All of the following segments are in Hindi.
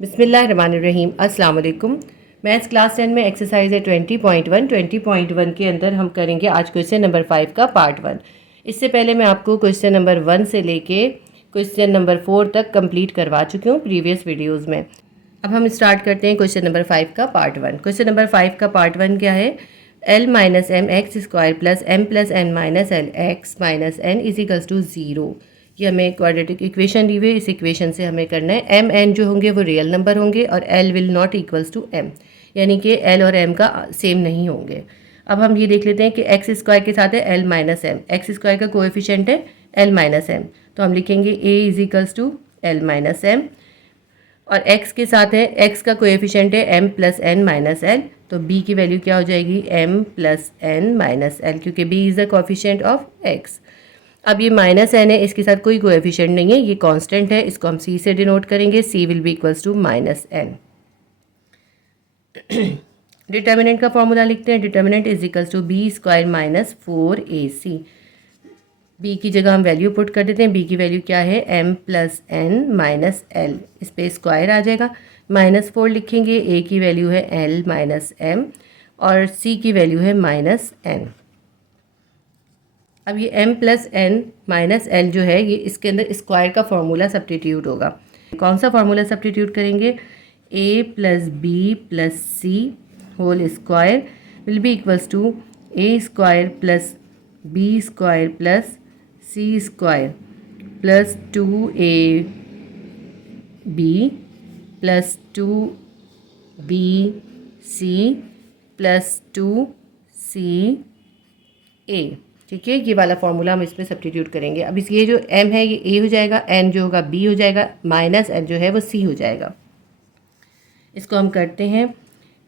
बिस्मिल्लाहिर्रहमानिर्रहीम। अस्सलाम वालेकुम। मैथ्स क्लास 10 में एक्सरसाइज है 20.1 के अंदर हम करेंगे आज क्वेश्चन नंबर 5 का पार्ट 1। इससे पहले मैं आपको क्वेश्चन नंबर 1 से लेके क्वेश्चन नंबर 4 तक कंप्लीट करवा चुकी हूँ प्रीवियस वीडियोज़ में। अब हम स्टार्ट करते हैं क्वेश्चन नंबर 5 का पार्ट 1। क्वेश्चन नंबर 5 का पार्ट 1 क्या है? L minus M x square plus m plus n minus l x minus n is equals to 0। ये हमें क्वाड्रेटिक इक्वेशन दी हुई है। इस इक्वेशन से हमें करना है एम एन जो होंगे वो रियल नंबर होंगे और l will not equals to m, यानी कि एल और एम का सेम नहीं होंगे। अब हम ये देख लेते हैं कि एक्स स्क्वायर के साथ है L minus M, x square का कोएफिशिएंट है एल माइनस एम, तो हम लिखेंगे A is equals to L minus M. और x के साथ है, x का कोएफिशिएंट है m plus n minus l, तो b की वैल्यू क्या हो जाएगी m plus n minus l, क्योंकि b is the coefficient of x। अब ये माइनस एन है, इसके साथ कोई कोएफिशिएंट नहीं है, ये कांस्टेंट है, इसको हम c से डिनोट करेंगे, c will be equals to minus n. Determinant का फॉर्मूला लिखते हैं। Determinant is equals to b square minus 4ac। b की जगह हम वैल्यू पुट कर देते हैं। b की वैल्यू क्या है? m plus n minus l, इस पर स्क्वायर आ जाएगा, -4 लिखेंगे। a की वैल्यू है l माइनस एम और c की वैल्यू है माइनस एन। अब ये m plus n minus l जो है, ये इसके अंदर स्क्वायर का फॉर्मूला सब्स्टिट्यूट होगा। कौन सा फॉर्मूला सब्स्टिट्यूट करेंगे? a plus B plus C whole square will be equals to a square plus B square plus C square plus 2ab plus 2bc plus 2ca। ठीक है, ये वाला फॉर्मूला हम इसमें सब्स्टिट्यूट करेंगे। अब इस ये जो m है ये a हो जाएगा, n जो होगा b हो जाएगा, माइनस n जो है वो c हो जाएगा। इसको हम करते हैं,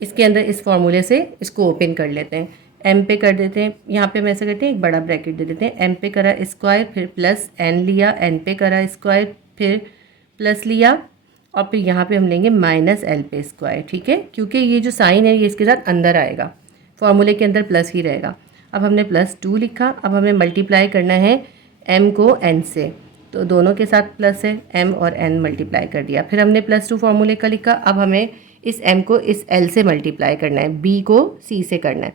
इसके अंदर इस फॉर्मूले से इसको ओपन कर लेते हैं। m पे कर देते हैं, यहाँ पे हम ऐसा करते हैं, एक बड़ा ब्रैकेट दे देते हैं। m पे करा स्क्वायर, फिर प्लस n लिया, n पे करा स्क्वायर, फिर प्लस लिया, और फिर यहाँ पे हम लेंगे माइनस l पे स्क्वायर। ठीक है, क्योंकि ये जो साइन है ये इसके साथ अंदर आएगा, फॉर्मूले के अंदर प्लस ही रहेगा। अब हमने +2 लिखा। अब हमें मल्टीप्लाई करना है m को n से, तो दोनों के साथ प्लस है, m और n मल्टीप्लाई कर दिया। फिर हमने +2 फॉर्मूले का लिखा। अब हमें इस m को इस l से मल्टीप्लाई करना है, b को c से करना है,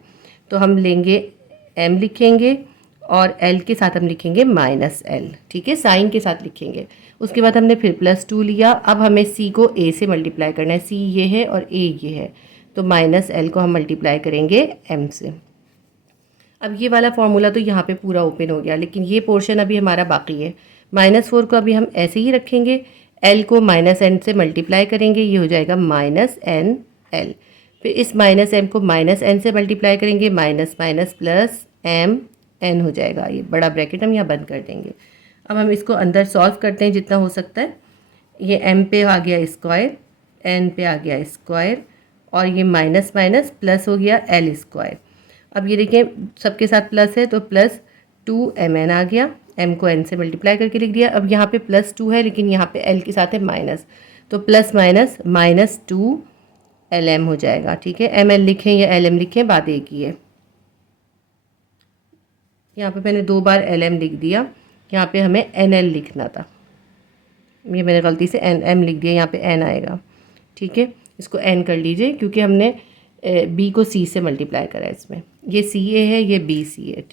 तो हम लेंगे m लिखेंगे और l के साथ हम लिखेंगे -l। ठीक है, साइन के साथ लिखेंगे। उसके बाद हमने फिर +2 लिया। अब हमें c को a से मल्टीप्लाई करना है, c ये है और a ये है, तो -l को हम मल्टीप्लाई करेंगे m से। अब ये वाला फॉर्मूला तो यहाँ पे पूरा ओपन हो गया, लेकिन ये पोर्शन अभी हमारा बाकी है। -4 को अभी हम ऐसे ही रखेंगे, l को -n से मल्टीप्लाई करेंगे, ये हो जाएगा -nl। फिर इस -m को -n से मल्टीप्लाई करेंगे, माइनस माइनस प्लस n हो जाएगा। ये बड़ा ब्रैकेट हम यहाँ बंद कर देंगे। अब हम इसको अंदर सॉल्व करते हैं जितना हो सकता है। ये m पे आ गया स्क्वायर, n पे आ गया स्क्वायर, और ये माइनस माइनस प्लस हो गया l स्क्वायर। अब ये देखिए सबके साथ प्लस है, तो प्लस 2mn आ गया, m को n से मल्टीप्लाई करके लिख दिया। अब यहाँ पे +2 है, लेकिन यहाँ पे l के साथ है माइनस, तो प्लस माइनस -2lm हो जाएगा। ठीक है, ml लिखें या lm लिखें, बात एक ही है। यहाँ पे मैंने 2 बार lm लिख दिया, यहाँ पे हमें nl लिखना था, ये मैंने गलती से m लिख दिया, यहाँ पे n आएगा। ठीक है, इसको n कर लीजिए, क्योंकि हमने b को c से मल्टीप्लाई करा है इसमें। ये ca है, ये bc है।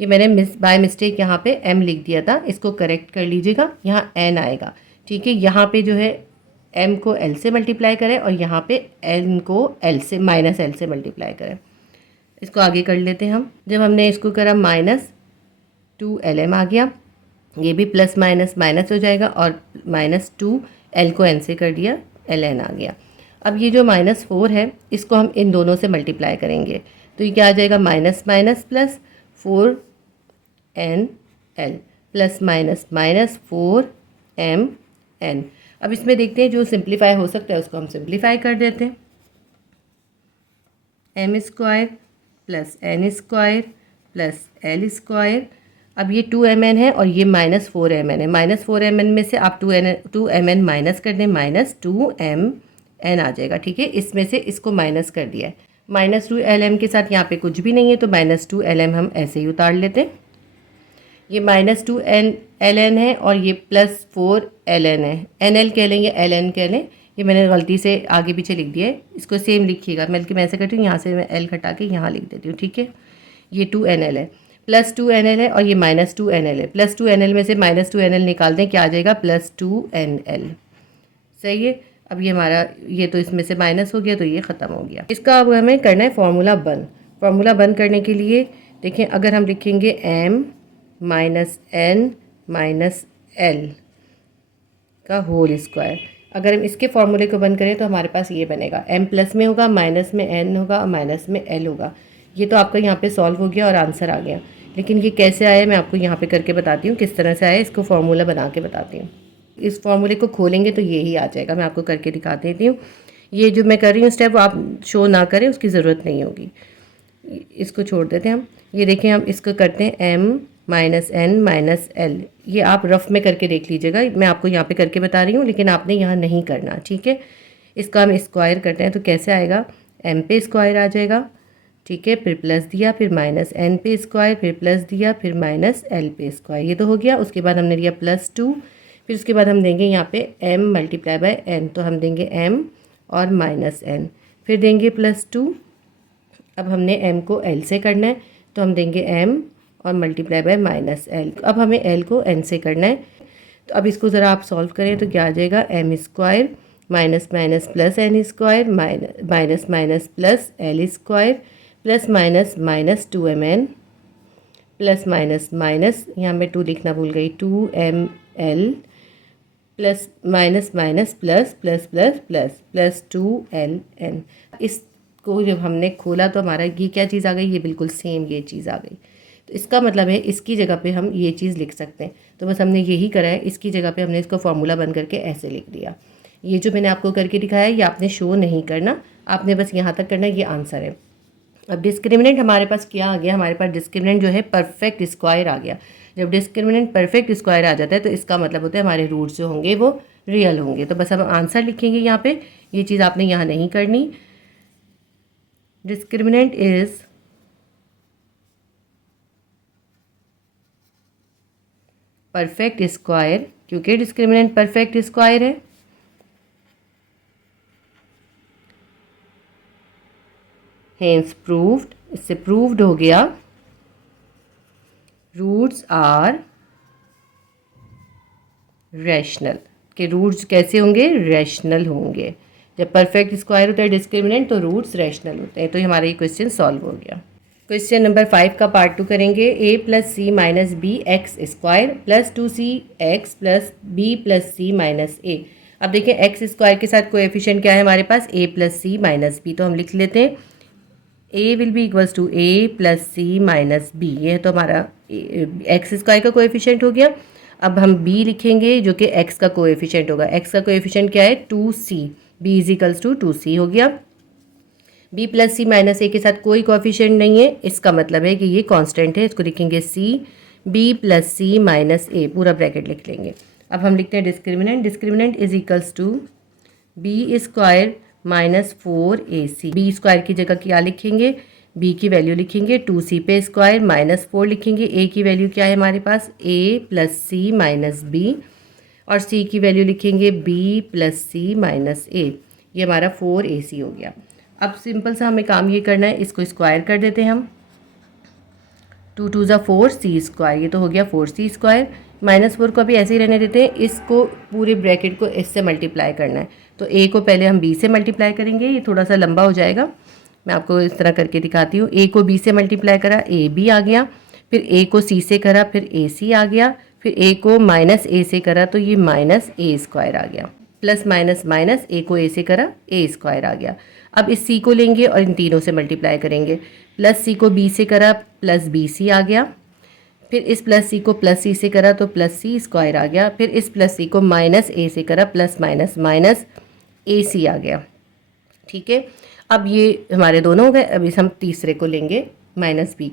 ये मैंने बाय मिस्टेक यहाँ पे m लिख दिया था, इसको करेक्ट कर लीजिएगा, यहाँ n आएगा। ठीक है, यहाँ पे जो है m को l से मल्टीप्लाई करें और यहाँ पे n को l से -l से मल्टीप्लाई करें। इसको आगे कर लेते हैं हम। जब हमने इसको करा -2lm आ गया, ये भी प्लस माइनस माइनस हो जाएगा, और -2l को n से कर दिया, ln आ गया। अब ये जो -4 है इसको हम इन दोनों से मल्टीप्लाई करेंगे, तो ये क्या आ जाएगा? Minus minus plus 4nl plus minus minus 4mn। अब इसमें देखते हैं जो सिंप्लीफाई हो सकता है उसको हम सिंप्लीफाई कर देते हैं। m square plus n square plus l square. अब ये 2mn है और ये -4mn है। -4mn में से आप 2mn माइनस कर दें, -2mn आ जाएगा। ठीक है, इसमें से इसको माइनस कर दिया है। -2lm के साथ यहाँ पे कुछ भी नहीं है, तो -2lm हम ऐसे ही उतार लेते हैं। ये -2ln है और ये +4ln है, nl कह लें या ln कह लें, ये मैंने गलती से आगे पीछे लिख दिया है, इसको सेम लिखिएगा। बल्कि मैं ऐसे करती हूँ, यहाँ से मैं एल घटा के यहाँ लिख देती हूँ, ठीक है। ये 2NL है, +2NL है, और ये -2NL है। +2NL में से -2NL निकाल दें, क्या आ जाएगा? +2NL। सही है। अब ये हमारा, ये तो इसमें से माइनस हो गया, तो ये ख़त्म हो गया। इसका अब हमें करना है फार्मूला बंद। फार्मूला बंद करने के लिए देखें, अगर हम लिखेंगे m - n - l का होल स्क्वायर, अगर हम इसके फॉर्मूले को बंद करें तो हमारे पास ये बनेगा, m प्लस में होगा, माइनस में n होगा और माइनस में l होगा। ये तो आपका यहाँ पे सॉल्व हो गया और आंसर आ गया। लेकिन ये कैसे आया मैं आपको यहाँ पे करके बताती हूँ, किस तरह से आया, इसको फार्मूला बना के बताती हूँ। इस फार्मूले को खोलेंगे तो ये ही आ जाएगा। मैं आपको करके दिखा देती हूँ। ये जो मैं कर रही हूँ स्टेप, आप शो ना करें, उसकी ज़रूरत नहीं होगी, इसको छोड़ देते हैं हम। ये देखें, हम इसको करते हैं m - n - l। ये आप रफ में करके देख लीजिएगा, मैं आपको यहाँ पे करके बता रही हूँ, लेकिन आपने यहाँ नहीं करना, ठीक है। इसका हम स्क्वायर करते हैं तो कैसे आएगा? m पे स्क्वायर आ जाएगा, ठीक है, फिर प्लस दिया, फिर -n पे स्क्वायर, फिर प्लस दिया, फिर -l पे स्क्वायर। ये तो हो गया। उसके बाद हमने दिया +2, फिर उसके बाद हम देंगे यहाँ पे m × n, तो हम देंगे m और -n, फिर देंगे +2। अब हमने m को l से करना है, तो हम देंगे m और ×-l। अब हमें l को n से करना है, तो अब इसको ज़रा आप सॉल्व करें तो क्या आ जाएगा? m² minus minus plus n square minus minus plus l square plus minus minus 2mn plus minus minus, यहाँ मैं 2 लिखना भूल गई, 2ml plus minus minus plus plus plus plus plus 2ln। इसको जब हमने खोला तो हमारा ये क्या चीज़ आ गई? ये बिल्कुल सेम ये चीज़ आ गई। तो इसका मतलब है इसकी जगह पे हम ये चीज़ लिख सकते हैं। तो बस हमने यही करा है, इसकी जगह पे हमने इसको फार्मूला बन करके ऐसे लिख दिया। ये जो मैंने आपको करके दिखाया है, ये आपने शो नहीं करना, आपने बस यहाँ तक करना, ये आंसर है। अब डिस्क्रिमिनेंट हमारे पास क्या आ गया? हमारे पास डिस्क्रिमिनेंट जो है परफेक्ट स्क्वायर आ गया। जब डिस्क्रिमिनेंट परफेक्ट स्क्वायर आ जाता है तो इसका मतलब होता है हमारे रूट्स जो होंगे वो रियल होंगे। तो बस हम आंसर लिखेंगे यहाँ पे, ये चीज़ आपने यहाँ नहीं करनी। डिस्क्रिमिनेंट इज परफेक्ट स्क्वायर, क्योंकि डिस्क्रिमिनेंट परफेक्ट स्क्वायर है। हेंस प्रूव्ड, इससे प्रूव्ड हो गया रूट्स आर रैशनल, के रूट्स कैसे होंगे? रैशनल होंगे। जब परफेक्ट स्क्वायर होता है डिस्क्रिमिनेंट तो रूट्स रैशनल होते हैं। तो हमारा ये क्वेश्चन सॉल्व हो गया। क्वेश्चन नंबर 5 का पार्ट 2 करेंगे। a + c - b x² + 2cx + b + c - a। अब देखिए एक्स स्क्वायर के साथ कोएफिशिएंट क्या है हमारे पास? a + c - b। तो हम लिख लेते हैं a will be equals to a + c - b। ये तो हमारा एक्स स्क्वायर का कोएफिशिएंट हो गया। अब हम b लिखेंगे जो कि x का कोएफिशिएंट होगा। x का कोएफिशिएंट क्या है? 2c। b = 2c हो गया। b + c - a के साथ कोई कोएफिशिएंट नहीं है, इसका मतलब है कि ये कांस्टेंट है। इसको लिखेंगे c, b + c - a, पूरा ब्रैकेट लिख लेंगे। अब हम लिखते हैं discriminant. Discriminant = b² - 4ac। B square की जगह क्या लिखेंगे? b की वैल्यू लिखेंगे 2c पे स्क्वायर -4 लिखेंगे। a की वैल्यू क्या है हमारे पास? a + c - b, और c की वैल्यू लिखेंगे b + c - a। ये हमारा 4ac हो गया। अब सिंपल सा हमें काम ये करना है, इसको स्क्वायर कर देते हैं हम। 2 × 2 = 4c², ये तो हो गया 4c²। -4 को अभी ऐसे ही रहने देते हैं, इसको पूरे ब्रैकेट को इससे मल्टीप्लाई करना है। तो a को पहले हम b से मल्टीप्लाई करेंगे, ये थोड़ा सा लंबा हो जाएगा, मैं आपको इस तरह करके दिखाती हूँ। a को b से मल्टीप्लाई करा, ab आ गया, फिर a को c से करा, फिर ac आ गया, फिर a को -a से करा तो ये -a² आ गया, प्लस माइनस माइनस a को a से करा, a² आ गया। अब इस c को लेंगे और इन तीनों से मल्टीप्लाई करेंगे। प्लस c को b से करा, प्लस bc आ गया, फिर इस प्लस c को प्लस c से करा तो प्लस c² आ गया, फिर इस प्लस c को -a से करा, प्लस माइनस माइनस ac आ गया। ठीक है, अब ये हमारे दोनों हो गए। अब इस हम तीसरे को लेंगे, -b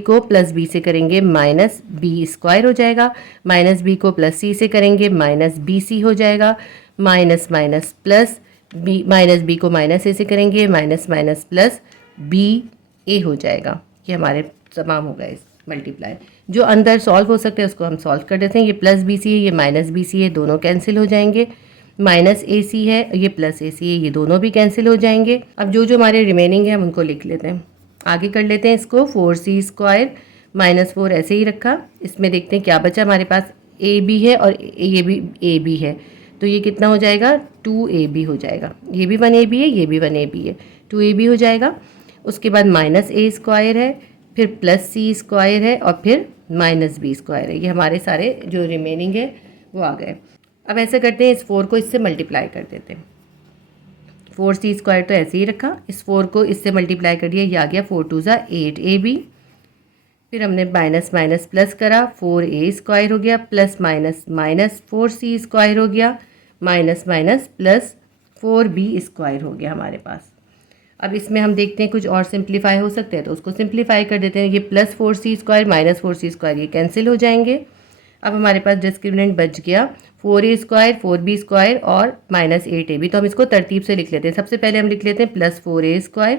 को प्लस b से करेंगे -b² हो जाएगा, -b को प्लस c से करेंगे -bc हो जाएगा, minus minus plus b, -b को -a से करेंगे माइनस माइनस प्लस ba हो जाएगा। ये हमारे तमाम हो गए मल्टीप्लाई। जो अंदर सॉल्व हो सकते हैं उसको हम सॉल्व कर देते हैं। ये प्लस bc है, ये -bc है, दोनों कैंसिल हो जाएंगे। माइनस ए सी है, ये प्लस ए सी है, ये दोनों भी कैंसिल हो जाएंगे। अब जो जो हमारे रिमेनिंग है हम उनको लिख लेते हैं, आगे कर लेते हैं इसको। 4c² माइनस 4 ऐसे ही रखा। इसमें देखते हैं क्या बचा हमारे पास, ए बी है और ये भी ए बी है, तो ये कितना हो जाएगा, 2ab हो जाएगा। ये भी 1ab है, ये भी 1ab है, 2ab हो जाएगा। उसके बाद -a² है, फिर +c² है और फिर -b² है। ये हमारे सारे जो रिमेनिंग है वो आ गए। अब ऐसा करते हैं, इस 4 को इससे मल्टीप्लाई कर देते हैं। 4c² तो ऐसे ही रखा, इस 4 को इससे मल्टीप्लाई कर दिया, ये आ गया 4 2 8ab। फिर हमने माइनस माइनस प्लस करा, 4a² हो गया, प्लस माइनस माइनस 4c² हो गया, माइनस माइनस प्लस 4b² हो गया हमारे पास। अब इसमें हम देखते हैं कुछ और सिंप्लीफाई हो सकते हैं, तो उसको सिंप्लीफाई कर देते हैं। ये प्लस 4c² माइनस 4c² ये कैंसिल हो जाएंगे। अब हमारे पास डिस्क्रिमिनेंट बच गया 4a² 4b² और -8ab। तो हम इसको तरतीब से लिख लेते हैं। सबसे पहले हम लिख लेते हैं +4a²,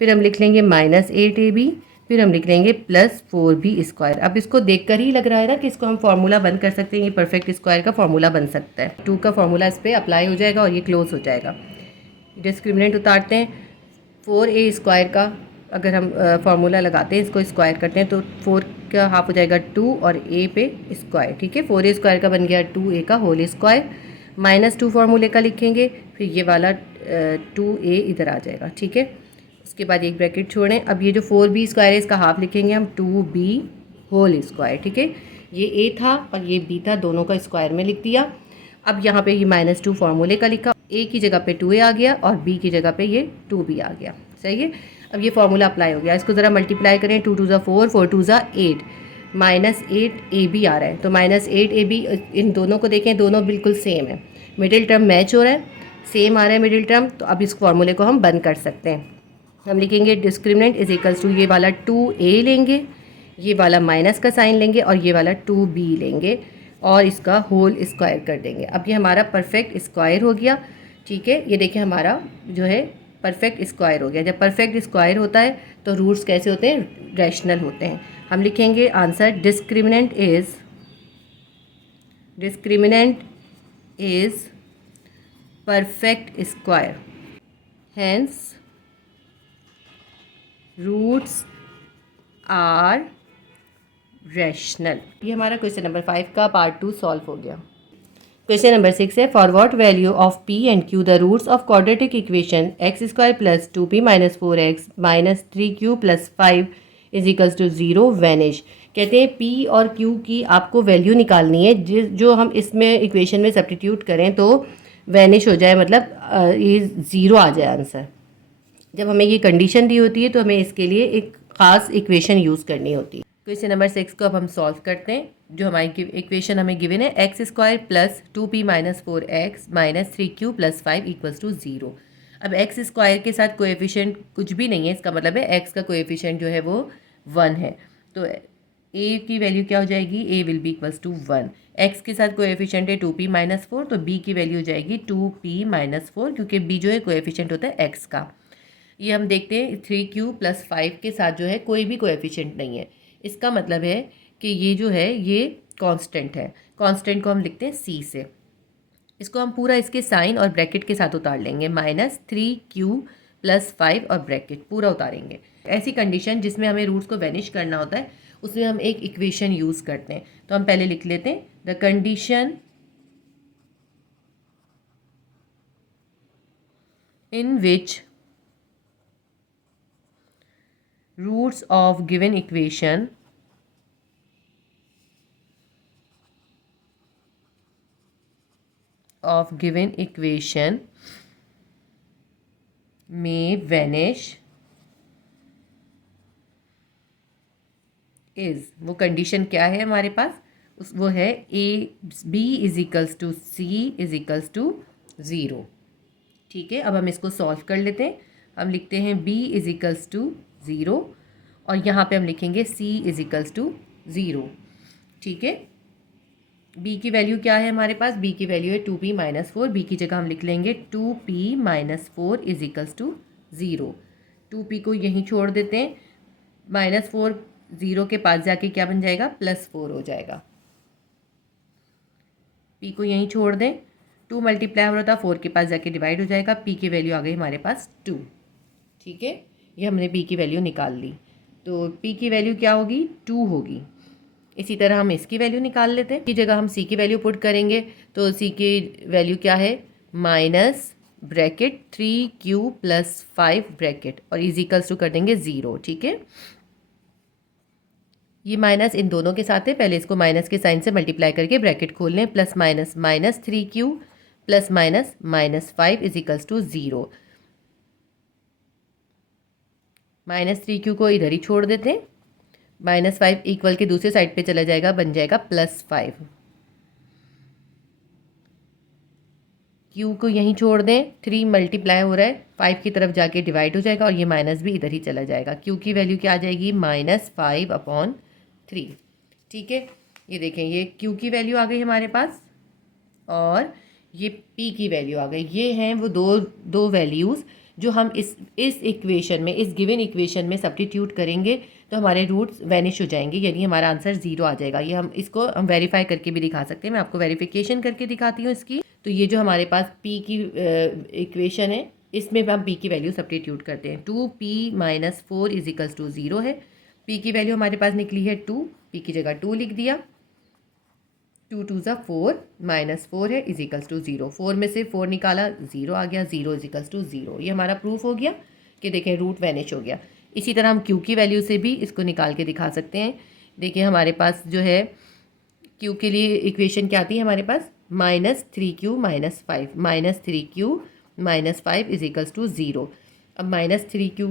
फिर हम लिख लेंगे -8ab, फिर हम लिख लेंगे +4b²। अब इसको देखकर ही लग रहा है ना कि इसको हम फार्मूला बंद कर सकते हैं, ये परफेक्ट स्क्वायर का फार्मूला बन सकता है। 2 का फार्मूला इस पर अप्लाई हो जाएगा और ये क्लोज हो जाएगा। डिस्क्रिमिनेंट उतारते हैं, 4a² का अगर हम फार्मूला लगाते हैं, इसको स्क्वायर करते हैं तो 4 का हाफ हो जाएगा 2 और a पे स्क्वायर, ठीक है। 4a² का बन गया 2a का होल स्क्वायर, -2 फार्मूले का लिखेंगे, फिर ये वाला 2a इधर आ जाएगा, ठीक है। उसके बाद एक ब्रैकेट छोड़ें। अब ये जो 4b² है इसका हाफ लिखेंगे हम 2b होल स्क्वायर, ठीक है। ये a था और ये b था, दोनों का स्क्वायर में लिख दिया। अब यहाँ पे ये -2 फार्मूले का लिखा, a की जगह पे 2a आ गया और b की जगह पे ये 2b आ गया, सही है। अब ये फार्मूला अप्लाई हो गया, इसको ज़रा मल्टीप्लाई करें, 2 2 4 4 2 8, -8ab आ रहा है, तो -8ab इन दोनों को देखें, दोनों बिल्कुल सेम है, मिडिल टर्म मैच हो रहा है, सेम आ रहा है मिडिल टर्म। तो अब इस फार्मूले को हम बंद कर सकते हैं। हम लिखेंगे डिस्क्रिमिनेंट इज इक्वल्स टू, ये वाला 2a लेंगे, ये वाला माइनस का साइन लेंगे और ये वाला 2b लेंगे और इसका होल स्क्वायर कर देंगे। अब ये हमारा परफेक्ट स्क्वायर हो गया, ठीक है। ये देखिए हमारा जो है परफेक्ट स्क्वायर हो गया। जब परफेक्ट स्क्वायर होता है तो रूट्स कैसे होते हैं, रैशनल होते हैं। हम लिखेंगे answer, discriminant is perfect square, hence roots are rational. ये हमारा क्वेश्चन नंबर 5 का पार्ट 2 सॉल्व हो गया। क्वेश्चन नंबर 6 है, for what value of p and q the roots of quadratic equation x² + 2p - 4x - 3q + 5 = 0 vanish. कहते हैं p और q की आपको वैल्यू निकालनी है, जो हम इसमें इक्वेशन में सब्स्टिट्यूट करें तो वैनिश हो जाए, मतलब ये 0 आ जाए आंसर। जब हमें ये कंडीशन दी होती है तो हमें इसके लिए एक ख़ास इक्वेशन यूज़ करनी होती है। क्वेश्चन नंबर 6 को अब हम सॉल्व करते हैं। जो हमारी इक्वेशन हमें गिवन है, x² + 2p - 4x - 3q + 5 = 0। अब x² के साथ कोएफिशिएंट कुछ भी नहीं है, इसका मतलब है x का कोएफिशिएंट जो है वो 1 है, तो a की वैल्यू क्या हो जाएगी, a will be equals to 1। x के साथ कोएफिशिएंट है 2p - 4, तो b की वैल्यू हो जाएगी 2p - 4, क्योंकि b जो है कोएफिशिएंट होता है x का। ये हम देखते हैं 3q + 5 के साथ जो है कोई भी कोएफिशिएंट नहीं है, इसका मतलब है कि ये जो है ये कांस्टेंट है। कांस्टेंट को हम लिखते हैं c से। इसको हम पूरा इसके साइन और ब्रैकेट के साथ उतार लेंगे, -3q + 5 और ब्रैकेट पूरा उतारेंगे। ऐसी कंडीशन जिसमें हमें रूट्स को वैनिश करना होता है उसमें हम एक इक्वेशन यूज़ करते हैं। तो हम पहले लिख लेते हैं, the condition in which roots of given equation may vanish is, वो कंडीशन क्या है हमारे पास, वो है b = c = 0, ठीक है। अब हम इसको सॉल्व कर लेते हैं। हम लिखते हैं b = 0 और यहाँ पे हम लिखेंगे c = 0, ठीक है। b की वैल्यू क्या है हमारे पास, b की वैल्यू है 2p - 4, b की जगह हम लिख लेंगे 2p - 4 = 0। 2p को यहीं छोड़ देते हैं, -4 0 के पास जाके क्या बन जाएगा, +4 हो जाएगा। p को यहीं छोड़ दें, 2 मल्टीप्लाई हो रहा था, 4 के पास जाके डिवाइड हो जाएगा, p की वैल्यू आ गई हमारे पास 2। ठीक है, ये हमने p की वैल्यू निकाल ली, तो p की वैल्यू क्या होगी, 2 होगी। इसी तरह हम इसकी वैल्यू निकाल लेते हैं, की जगह हम c की वैल्यू पुट करेंगे, तो c की वैल्यू क्या है, माइनस ब्रैकेट 3q + 5 ब्रैकेट और इजिकल्स टू कर देंगे 0। ठीक है, ये माइनस इन दोनों के साथ है, पहले इसको माइनस के साइन से मल्टीप्लाई करके ब्रैकेट खोल लें, plus minus minus 3q plus minus minus 5 equals to 0। Minus 3q को इधर ही छोड़ देते हैं, माइनस 5 इक्वल के दूसरे साइड पे चला जाएगा, बन जाएगा +5। q को यहीं छोड़ दें, 3 मल्टीप्लाई हो रहा है, 5 की तरफ जाके डिवाइड हो जाएगा और ये माइनस भी इधर ही चला जाएगा। q की वैल्यू क्या आ जाएगी, -5/3। ठीक है, ये देखें, ये q की वैल्यू आ गई हमारे पास और ये p की वैल्यू आ गई। ये हैं वो दो वैल्यूज़ जो हम इस इक्वेशन में, इस गिवन इक्वेशन में सब्स्टिट्यूट करेंगे तो हमारे रूट्स वैनिश हो जाएंगे, यानी हमारा आंसर 0 आ जाएगा। ये हम इसको वेरीफाई करके भी दिखा सकते हैं, मैं आपको वेरिफिकेशन करके दिखाती हूँ इसकी। तो ये जो हमारे पास p की इक्वेशन है, इसमें हम p की वैल्यू सब्स्टिट्यूट करते हैं। 2p - 4 = 0 है। p की वैल्यू हमारे पास निकली है 2, p की जगह 2 लिख दिया, 2 2 ज़ा 4 -4 है इजिकल्स टू 0। 4 में से 4 निकाला, 0 आ गया, 0 इजिकल्स टू 0। ये हमारा प्रूफ हो गया कि देखें रूट वैनिश हो गया। इसी तरह हम q की वैल्यू से भी इसको निकाल के दिखा सकते हैं। देखिए हमारे पास जो है q के लिए इक्वेशन क्या आती है हमारे पास, -3q - 5, -3q - 5 इजिकल्स टू 0। अब -3q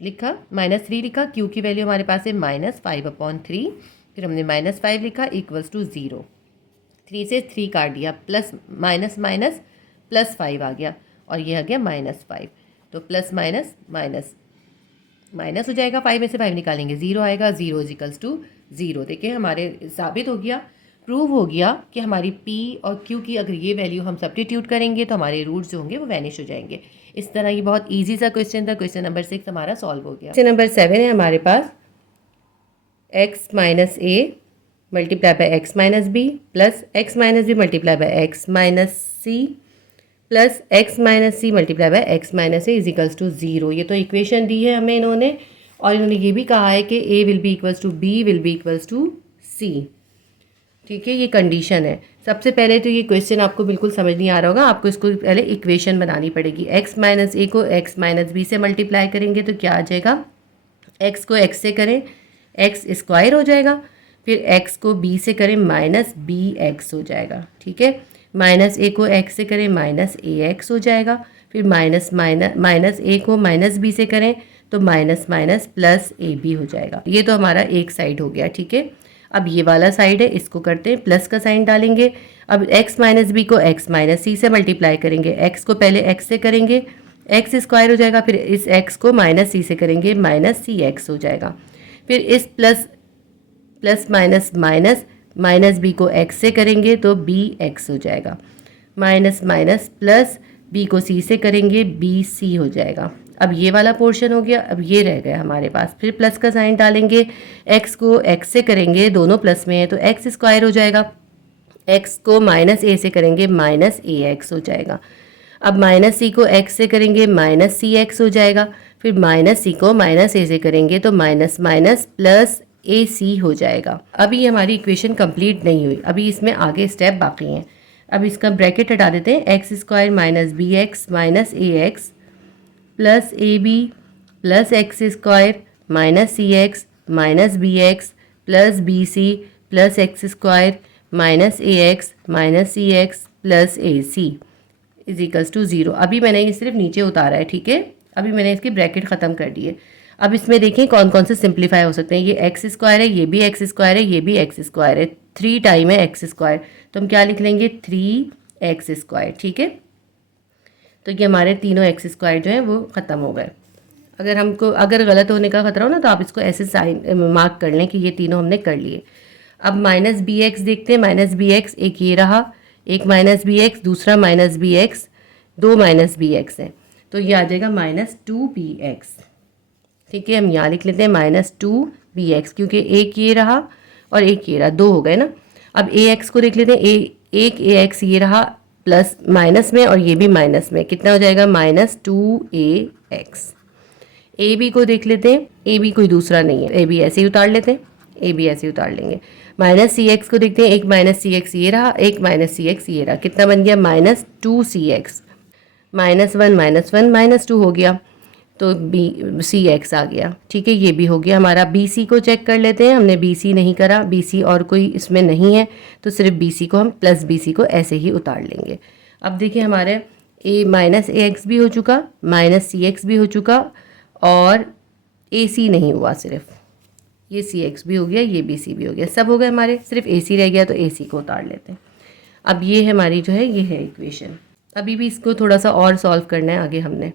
लिखा, -3 लिखा, q की वैल्यू हमारे पास है -5/3, फिर हमने -5 लिखा इक्वल्स टू 0। 3 से 3 काट दिया, प्लस माइनस माइनस +5 आ गया और ये आ गया -5, तो प्लस माइनस माइनस माइनस हो जाएगा, 5 में से 5 निकालेंगे 0 आएगा, 0 इजिकल्स टू 0। देखिए हमारे साबित हो गया, प्रूव हो गया कि हमारी p और q की अगर ये वैल्यू हम सब्स्टिट्यूट करेंगे तो हमारे रूट्स जो होंगे वो वैनिश हो जाएंगे। इस तरह ये बहुत ईजी सा क्वेश्चन था। क्वेश्चन नंबर 6 हमारा सॉल्व हो गया। क्वेश्चन नंबर 7 है हमारे पास, x - a multiply by x - b plus x - b multiply by x - c plus x - c multiply by x - a equals to 0। ये तो इक्वेशन दी है हमें इन्होंने, और इन्होंने ये भी कहा है कि a will be equals to b will be equals to c। ठीक है, ये कंडीशन है। सबसे पहले तो ये क्वेश्चन आपको बिल्कुल समझ नहीं आ रहा होगा, आपको इसको पहले इक्वेशन बनानी पड़ेगी। x - a को x - b से मल्टीप्लाई करेंगे तो क्या आ जाएगा, x को x से करें x² हो जाएगा, फिर x को b से करें -bx हो जाएगा। ठीक है, -a को x से करें -ax हो जाएगा, फिर माइनस a को -b से करें तो माइनस प्लस ab हो जाएगा। ये तो हमारा एक साइड हो गया। ठीक है, अब ये वाला साइड है, इसको करते हैं, प्लस का साइन डालेंगे। अब x - b को x - c से मल्टीप्लाई करेंगे, x को पहले x से करेंगे x² हो जाएगा, फिर इस x को -c से करेंगे -cx हो जाएगा, फिर इस प्लस माइनस b को x से करेंगे तो bx हो जाएगा, माइनस प्लस b को c से करेंगे bc हो जाएगा। अब ये वाला पोर्शन हो गया, अब ये रह गया हमारे पास, फिर प्लस का साइन डालेंगे, x को x से करेंगे, दोनों प्लस में है तो x² हो जाएगा, x को -a से करेंगे -ax हो जाएगा। अब -c को x से करेंगे -cx हो जाएगा, फिर -c को -a से करेंगे तो माइनस प्लस ac हो जाएगा। अभी ये हमारी इक्वेशन कंप्लीट नहीं हुई, अभी इसमें आगे स्टेप बाकी हैं। अब इसका ब्रैकेट हटा देते हैं, x² - bx - ax plus ab plus x² -cx -bx plus bc plus x² -ax -cx plus ac equals to 0। अभी मैंने ये सिर्फ नीचे उतारा है। ठीक है, अभी मैंने इसकी ब्रैकेट ख़त्म कर दी है। अब इसमें देखें कौन कौन से सिंप्लीफाई हो सकते हैं। ये x² है, ये भी x² है, ये भी x² है, 3 टाइम है x², तो हम क्या लिख लेंगे 3x²। ठीक है, तो ये हमारे तीनों x² जो हैं वो ख़त्म हो गए। अगर गलत होने का खतरा हो ना तो आप इसको ऐसे साइन मार्क कर लें कि ये तीनों हमने कर लिए। अब -bx देखते हैं, -bx एक ये रहा, एक -bx, दूसरा -bx, दो -bx हैं, तो ये आ जाएगा -2bx। ठीक है, हम यहाँ लिख लेते हैं -2bx, क्योंकि एक ये रहा और एक ये रहा, दो हो गए ना। अब ax को देख लेते हैं, एक ax ये रहा, प्लस माइनस में और ये भी माइनस में, कितना हो जाएगा -2ax। ए बी को देख लेते हैं, ए बी कोई दूसरा नहीं है, ए बी ऐसे ही उतार लेते हैं, ए बी ऐसे ही उतार लेंगे। -cx को देखते हैं, एक -cx ये रहा, एक -cx ये रहा, कितना बन गया -2cx, -1 -2 हो गया, तो cx आ गया। ठीक है, ये भी हो गया हमारा। bc को चेक कर लेते हैं, हमने bc नहीं करा, bc और कोई इसमें नहीं है, तो सिर्फ bc को हम प्लस bc को ऐसे ही उतार लेंगे। अब देखिए हमारे -ax भी हो चुका, -cx भी हो चुका, और ac नहीं हुआ, सिर्फ ये cx भी हो गया, ये bc भी हो गया, सब हो गए हमारे, सिर्फ ac रह गया, तो ac को उतार लेते हैं। अब ये हमारी जो है, ये है इक्वेशन। अभी भी इसको थोड़ा सा और सॉल्व करना है आगे हमने।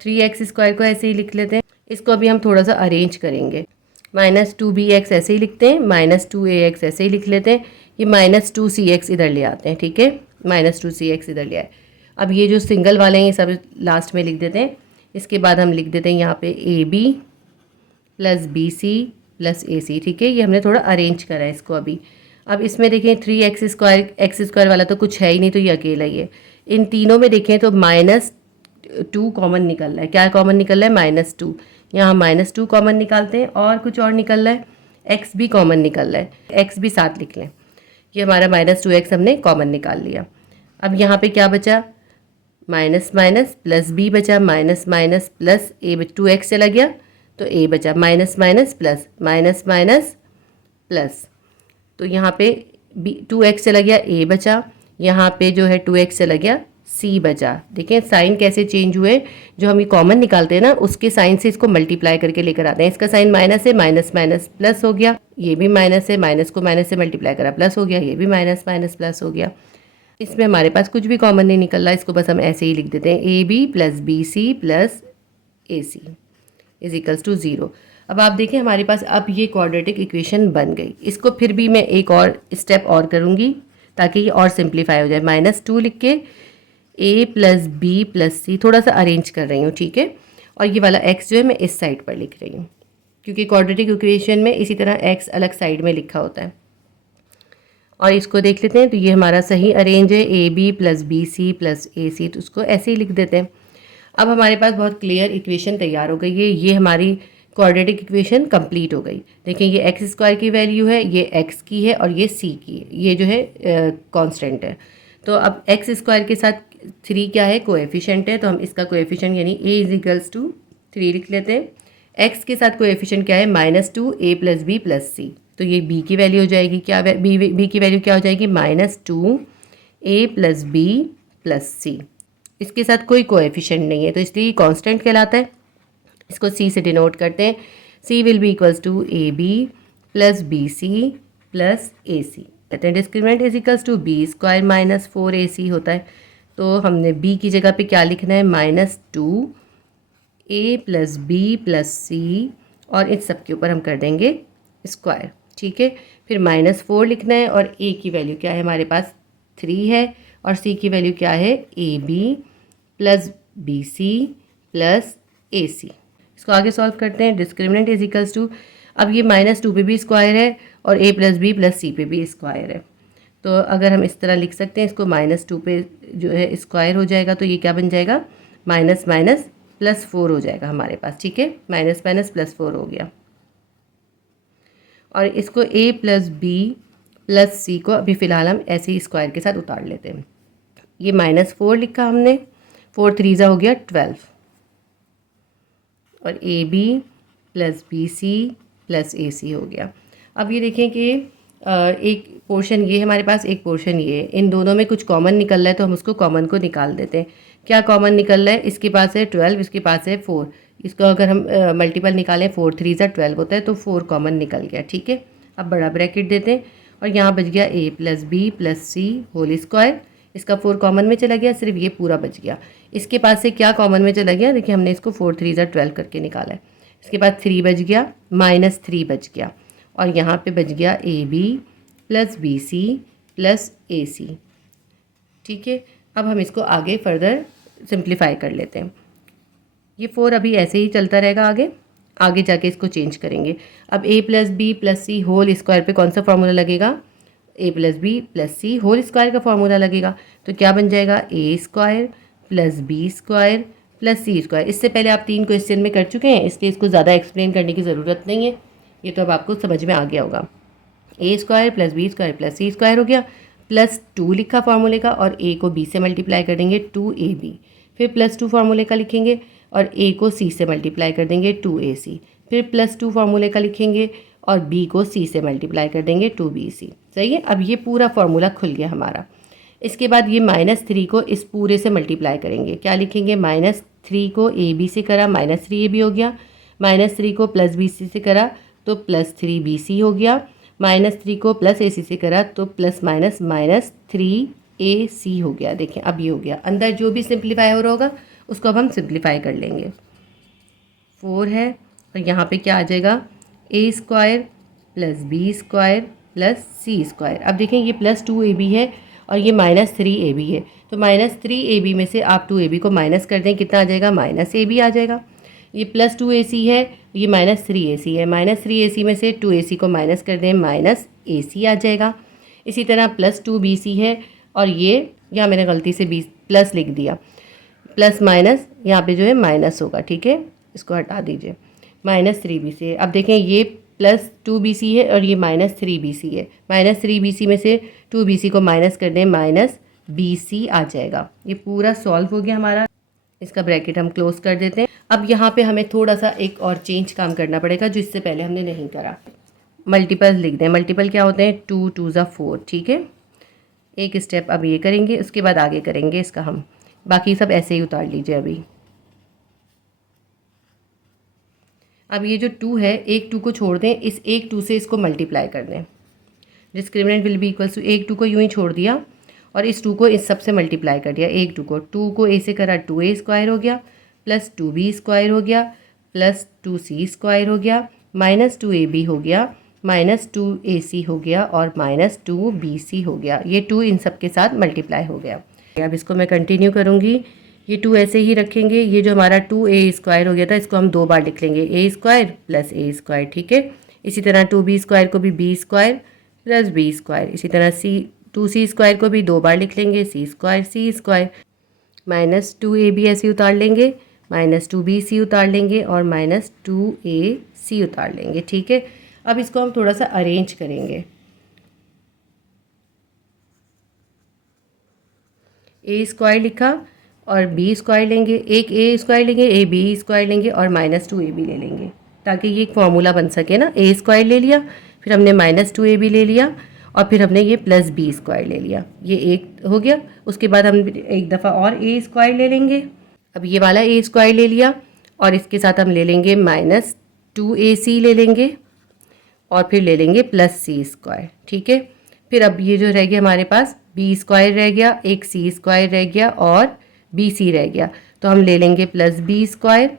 3x² को ऐसे ही लिख लेते हैं, इसको अभी हम थोड़ा सा अरेंज करेंगे। -2bx ऐसे ही लिखते हैं, -2ax ऐसे ही लिख लेते हैं, ये -2cx इधर ले आते हैं। ठीक है, -2cx इधर ले आए। अब ये जो सिंगल वाले हैं ये सब लास्ट में लिख देते हैं। इसके बाद हम लिख देते हैं यहाँ पे ab + bc + ac। ठीक है, ये हमने थोड़ा अरेंज करा है इसको अभी। अब इसमें देखें 3x² x² वाला तो कुछ है ही नहीं, तो ये अकेला ही है। इन तीनों में देखें तो -2 कॉमन निकल रहा है। क्या कॉमन निकल रहा है? -2। यहाँ -2 कॉमन निकालते हैं, और कुछ और निकल रहा है, x भी कॉमन निकल रहा है, x भी साथ लिख लें। ये हमारा -2x हमने कॉमन निकाल लिया। अब यहाँ पे क्या बचा? माइनस माइनस प्लस b बचा, minus minus plus a, 2x चला गया तो a बचा, minus minus plus, minus minus plus, तो यहाँ पे 2x चला गया, a बचा, यहाँ पे जो है 2x चला गया, c बचा। देखें साइन कैसे चेंज हुए, जो हम ये कॉमन निकालते हैं ना उसके साइन से इसको मल्टीप्लाई करके लेकर आते हैं। इसका साइन माइनस है, माइनस माइनस प्लस हो गया, ये भी माइनस है, माइनस को माइनस से मल्टीप्लाई करा प्लस हो गया, ये भी माइनस माइनस प्लस हो गया। इसमें हमारे पास कुछ भी कॉमन नहीं निकल रहा, इसको बस हम ऐसे ही लिख देते हैं, AB + BC + AC = 0। अब आप देखें हमारे पास अब ये क्वाड्रेटिक इक्वेशन बन गई। इसको फिर भी मैं एक और स्टेप और करूँगी ताकि ये और सिंप्लीफाई हो जाए। -2 लिख के A + B + C थोड़ा सा अरेंज कर रही हूँ, ठीक है। और ये वाला x जो है मैं इस साइड पर लिख रही हूँ, क्योंकि क्वाड्रेटिक इक्वेशन में इसी तरह x अलग साइड में लिखा होता है। और इसको देख लेते हैं, तो ये हमारा सही अरेंज है, AB + BC + AC, तो उसको ऐसे ही लिख देते हैं। अब हमारे पास बहुत क्लियर इक्वेशन तैयार हो गई है। ये हमारी क्वाड्रेटिक इक्वेशन कंप्लीट हो गई। देखिए ये x² की वैल्यू है, ये x की है, और ये c की है, ये जो है कांस्टेंट है। तो अब x² के साथ 3 क्या है? कोएफिशिएंट है, तो हम इसका कोएफिशिएंट यानी a = 3 लिख लेते हैं। x के साथ कोएफिशिएंट क्या है? -2 a + b + c, तो ये b की वैल्यू हो जाएगी, क्या b की वैल्यू क्या हो जाएगी? -2 a + b + c। इसके साथ कोई कोएफिशिएंट नहीं है, तो इसलिए कांस्टेंट कहलाता है। इसको c से डिनोट करते हैं, c will be equals to AB + BC + AC। कहते हैं डिस्क्रिमिनेंट = b² - 4AC होता है। तो हमने b की जगह पे क्या लिखना है? -2 a + b + c, और इस सब के ऊपर हम कर देंगे स्क्वायर, ठीक है। फिर -4 लिखना है, और a की वैल्यू क्या है हमारे पास? 3 है, और c की वैल्यू क्या है? AB + BC + AC। इसको आगे सॉल्व करते हैं। डिस्क्रिमिनेंट = अब ये -2 पे भी स्क्वायर है, और a + b + c पे भी स्क्वायर है। तो अगर हम इस तरह लिख सकते हैं, इसको -2 पे जो है स्क्वायर हो जाएगा, तो ये क्या बन जाएगा? माइनस माइनस +4 हो जाएगा हमारे पास, ठीक है। माइनस माइनस +4 हो गया। और इसको a + b + c को अभी फ़िलहाल हम ऐसे ही स्क्वायर के साथ उतार लेते हैं। ये -4 लिखा हमने, 4 3 हो गया 12, और AB + BC + AC हो गया। अब ये देखें कि एक पोर्शन ये हमारे पास, एक पोर्शन ये है, इन दोनों में कुछ कॉमन निकल रहा है, तो हम उसको कॉमन को निकाल देते हैं। क्या कॉमन निकल रहा है? इसके पास है 12, इसके पास है 4। इसको अगर हम मल्टीपल निकालें, 4 3 12 होता है, तो 4 कॉमन निकल गया, ठीक है। अब बड़ा ब्रैकेट देते हैं, और यहाँ बच गया a + b + c whole square. इसका 4 कॉमन में चला गया, सिर्फ ये पूरा बच गया। इसके पास से क्या कॉमन में चला गया? देखिए हमने इसको 4 3 12 करके निकाला है। इसके बाद 3 बच गया, -3 बच गया, और यहाँ पे बच गया AB + BC + AC, ठीक है। अब हम इसको आगे फर्दर सिंप्लीफाई कर लेते हैं। ये 4 अभी ऐसे ही चलता रहेगा, आगे जाके इसको चेंज करेंगे। अब a + b + c whole square पे कौन सा फार्मूला लगेगा? A plus B plus C whole square का फॉर्मूला लगेगा। तो क्या बन जाएगा, A square plus B square plus C square. इससे पहले आप 3 क्वेश्चन में कर चुके हैं, इसलिए इसको ज़्यादा एक्सप्लेन करने की ज़रूरत नहीं है, ये तो अब आपको समझ में आ गया होगा। A square plus B square plus C square हो गया, प्लस 2 लिखा फार्मूले का और ए को बी से मल्टीप्लाई कर देंगे 2ab, फिर प्लस 2 फार्मूले का लिखेंगे और ए को सी से मल्टीप्लाई कर देंगे 2ac, फिर प्लस 2 फार्मूले का लिखेंगे और बी को सी से मल्टीप्लाई कर देंगे 2bc। सही है, अब ये पूरा फार्मूला खुल गया हमारा। इसके बाद ये -3 को इस पूरे से मल्टीप्लाई करेंगे, क्या लिखेंगे, -3 को ए बी से करा -3ab हो गया, -3 को प्लस बी सी से करा तो +3bc हो गया, -3 को प्लस ए सी से करा तो प्लस माइनस -3ac हो गया। देखें अब ये हो गया, अंदर जो भी सिंप्लीफाई हो रहा होगा उसको अब हम सिंप्लीफाई कर लेंगे। 4 है और यहाँ पे क्या आ जाएगा, A square plus B square plus C square. अब देखें ये +2ab है और ये -3ab है, तो -3ab में से आप 2ab को माइनस कर दें, कितना आ जाएगा, -ab आ जाएगा। ये +2ac है, ये -3ac है, -3ac में से 2ac को माइनस कर दें, -ac आ जाएगा। इसी तरह +2bc है और ये यहाँ मैंने गलती से प्लस लिख दिया, प्लस माइनस यहाँ पे जो है माइनस होगा, ठीक है, इसको हटा दीजिए, -3bc है। अब देखें ये +2bc है और ये -3bc है, -3bc में से 2bc को माइनस कर दें, -bc आ जाएगा। ये पूरा सॉल्व हो गया हमारा, इसका ब्रैकेट हम क्लोज कर देते हैं। अब यहाँ पे हमें थोड़ा सा एक और चेंज काम करना पड़ेगा जो इससे पहले हमने नहीं करा। मल्टीपल लिख दें, मल्टीपल क्या होते हैं, 2 2 ज़ा 4, ठीक है। एक स्टेप अब ये करेंगे, उसके बाद आगे करेंगे इसका हम, बाकी सब ऐसे ही उतार लीजिए अभी। अब ये जो 2 है, एक 2 को छोड़ दें, इस एक 2 से इसको मल्टीप्लाई कर दें, discriminant will be equals to, एक 2 को यूँ ही छोड़ दिया और इस 2 को इस सब से मल्टीप्लाई कर दिया, एक 2 को ए से करा 2a स्क्वायर हो गया, प्लस 2b स्क्वायर हो गया, प्लस 2c स्क्वायर हो गया, -2ab हो गया, -2ac हो गया और -2bc हो गया। ये 2 इन सब के साथ मल्टीप्लाई हो गया। अब इसको मैं कंटिन्यू करूँगी, ये 2 ऐसे ही रखेंगे। ये जो हमारा 2a स्क्वायर हो गया था इसको हम 2 बार लिख लेंगे, a square plus a square, ठीक है। इसी तरह 2b स्क्वायर को भी b square plus b square, इसी तरह 2c स्क्वायर को भी 2 बार लिख लेंगे, c स्क्वायर, -2ab ऐसे उतार लेंगे, -2bc उतार लेंगे और -2ac उतार लेंगे, ठीक है। अब इसको हम थोड़ा सा अरेंज करेंगे, a स्क्वायर लिखा और b स्क्वायर लेंगे, एक a स्क्वायर लेंगे, a b स्क्वायर लेंगे और -2ab ले लेंगे, ताकि ये एक फॉर्मूला बन सके ना। a स्क्वायर ले लिया, फिर हमने -2ab ले लिया और फिर हमने ये प्लस बी स्क्वायर ले लिया, ये एक हो गया। उसके बाद हम एक दफ़ा और a स्क्वायर ले लेंगे, अब ये वाला a स्क्वायर ले लिया और इसके साथ हम ले लेंगे -2ac ले लेंगे और फिर ले लेंगे प्लस c स्क्वायर, ठीक है। फिर अब ये जो रह गया हमारे पास b स्क्वायर रह गया, एक c स्क्वायर रह गया और bc रह गया, तो हम ले लेंगे प्लस b स्क्वायर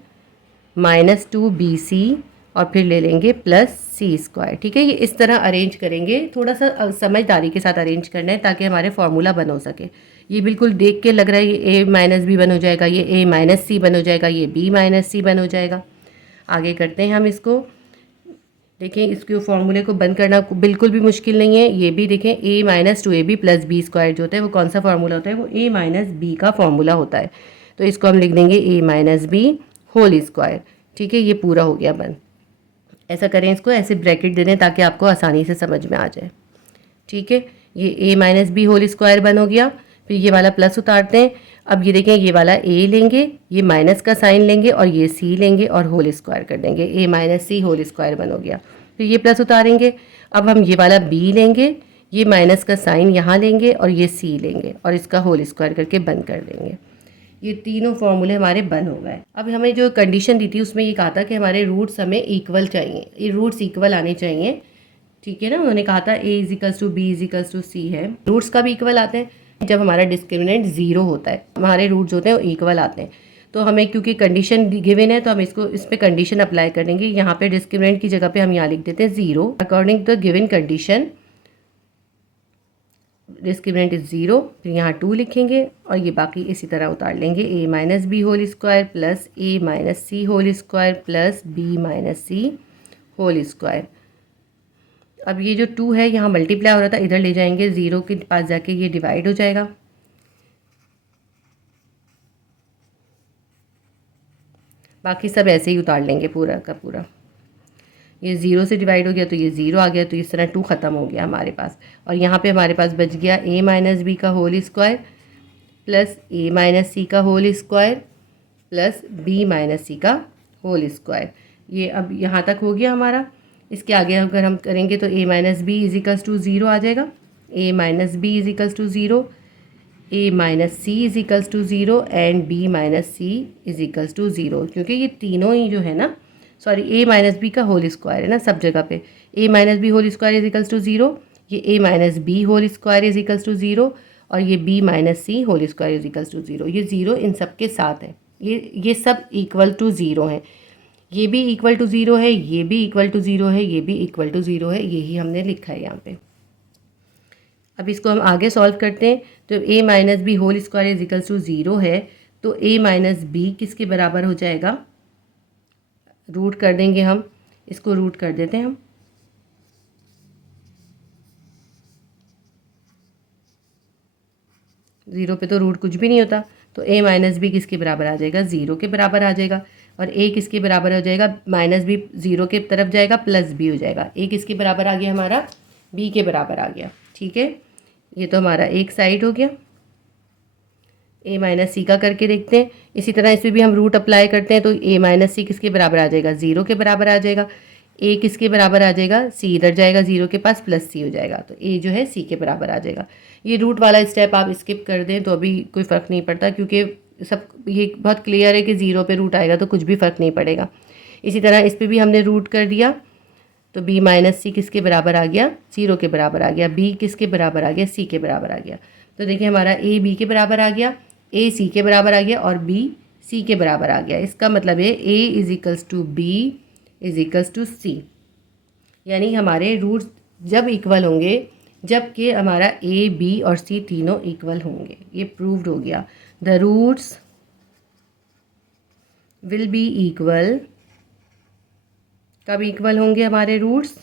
-2bc और फिर ले लेंगे प्लस c स्क्वायर, ठीक है। ये इस तरह अरेंज करेंगे, थोड़ा सा समझदारी के साथ अरेंज करना है ताकि हमारे फॉर्मूला बन हो सके। ये बिल्कुल देख के लग रहा है ये a माइनस बी बन हो जाएगा, ये a माइनस सी बन हो जाएगा, ये b माइनस सी बन हो जाएगा। आगे करते हैं हम इसको, देखें इसके फॉर्मूले को बंद करना बिल्कुल भी मुश्किल नहीं है। ये भी देखें a -2ab plus B square जो होता है वो कौन सा फार्मूला होता है, वो a माइनस बी का फॉर्मूला होता है, तो इसको हम लिख देंगे a minus B whole square, ठीक है। ये पूरा हो गया बंद। ऐसा करें, इसको ऐसे ब्रैकेट दे दें ताकि आपको आसानी से समझ में आ जाए, ठीक है। ये a minus B whole square बन हो गया, फिर ये वाला प्लस उतारते हैं। अब ये देखें ये वाला a लेंगे, ये माइनस का साइन लेंगे और ये c लेंगे और होल स्क्वायर कर देंगे, a minus C whole square बन हो गया। फिर ये प्लस उतारेंगे, अब हम ये वाला b लेंगे, ये माइनस का साइन यहाँ लेंगे और ये c लेंगे और इसका होल स्क्वायर करके बंद कर देंगे। ये तीनों फॉर्मूले हमारे बन हो गए। अब हमें जो कंडीशन दी थी उसमें ये कहा था कि हमारे रूट्स हमें इक्वल चाहिए, ये रूट्स इक्वल आने चाहिए, ठीक है ना। उन्होंने कहा था a equals to B equals to C है, रूट्स का भी इक्वल आते हैं जब हमारा डिस्क्रिमिनेंट 0 होता है, हमारे रूट्स होते हैं वो इक्वल आते हैं। तो हमें क्योंकि कंडीशन गिवन है तो हम इसको इस पर कंडीशन अप्लाई कर देंगे। यहाँ पे डिस्क्रिमिनेंट की जगह पे हम यहाँ लिख देते हैं 0, according to the given condition discriminant is 0, फिर यहाँ 2 लिखेंगे और ये बाकी इसी तरह उतार लेंगे, a minus B whole square plus a minus C whole square plus b minus C whole square. अब ये जो 2 है यहाँ मल्टीप्लाई हो रहा था, इधर ले जाएंगे, 0 के पास जाके ये डिवाइड हो जाएगा। बाकी सब ऐसे ही उतार लेंगे पूरा का पूरा। ये 0 से डिवाइड हो गया तो ये 0 आ गया, तो इस तरह 2 ख़त्म हो गया हमारे पास। और यहाँ पे हमारे पास बच गया a माइनस बी का whole square plus a minus C का whole square plus b minus C का होल स्क्वायर। ये अब यहाँ तक हो गया हमारा। इसके आगे अगर हम करेंगे तो a minus B is equals to 0 आ जाएगा, a minus B is equals to 0, a minus C is equals to 0 and b minus C is equals to 0, क्योंकि ये तीनों ही जो है ना, सॉरी a माइनस बी का होल स्क्वायर है ना सब जगह पे, a minus B whole square is equals to 0, ये a minus B whole square is equals to 0 और ये b minus C whole square is equals to 0। ये 0 इन सब के साथ है, ये सब इक्वल टू 0 हैं। ये भी इक्वल टू 0 है, ये भी इक्वल टू 0 है, ये भी इक्वल टू 0 है, यही हमने लिखा है यहाँ पे। अब इसको हम आगे सॉल्व करते हैं। तो a minus B whole square is equals to 0 है, तो a माइनस बी किसके बराबर हो जाएगा, रूट कर देंगे हम, इसको रूट कर देते हैं हम। ज़ीरो पे तो रूट कुछ भी नहीं होता, तो a माइनस बी किसके बराबर आ जाएगा, 0 के बराबर आ जाएगा। और a किसके बराबर हो जाएगा, माइनस बी 0 के तरफ जाएगा, प्लस b हो जाएगा। a किसके बराबर आ गया हमारा, b के बराबर आ गया। ठीक है, ये तो हमारा एक साइड हो गया। a माइनस सी का करके देखते हैं। इसी तरह इस पर भी हम रूट अप्लाई करते हैं, तो a माइनस सी किसके बराबर आ जाएगा, 0 के बराबर आ जाएगा। a किसके बराबर आ जाएगा, c इधर जाएगा 0 के पास, प्लस c हो जाएगा, तो a जो है c के बराबर आ जाएगा। ये रूट वाला स्टेप आप स्किप कर दें तो अभी कोई फ़र्क नहीं पड़ता, क्योंकि सब ये बहुत क्लियर है कि 0 पे रूट आएगा तो कुछ भी फ़र्क नहीं पड़ेगा। इसी तरह इस पर भी हमने रूट कर दिया, तो b माइनस सी किसके बराबर आ गया, 0 के बराबर आ गया। b किसके बराबर आ गया, c के बराबर आ गया। तो देखिए हमारा a b के बराबर आ गया, a c के बराबर आ गया और b c के बराबर आ गया। इसका मतलब है a is equals to b is equals to c, यानी हमारे रूट्स जब इक्वल होंगे जबकि हमारा a b और c तीनों इक्वल होंगे। ये प्रूव्ड हो गया। The roots will be equal, कब इक्वल होंगे हमारे रूट्स,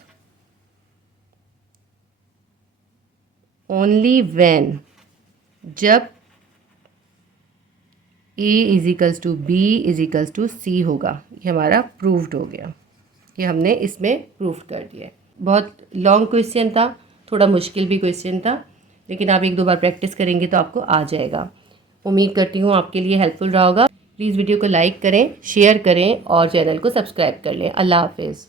ओनली व्हेन, जब a is equals to b is equals to c होगा। ये हमारा प्रूव्ड हो गया, ये हमने इसमें प्रूव कर दिया है। बहुत लॉन्ग क्वेश्चन था, थोड़ा मुश्किल भी क्वेश्चन था, लेकिन आप एक दो बार प्रैक्टिस करेंगे तो आपको आ जाएगा। उम्मीद करती हूँ आपके लिए हेल्पफुल रहा होगा। प्लीज़ वीडियो को लाइक करें, शेयर करें और चैनल को सब्सक्राइब कर लें। अल्लाह हाफिज़।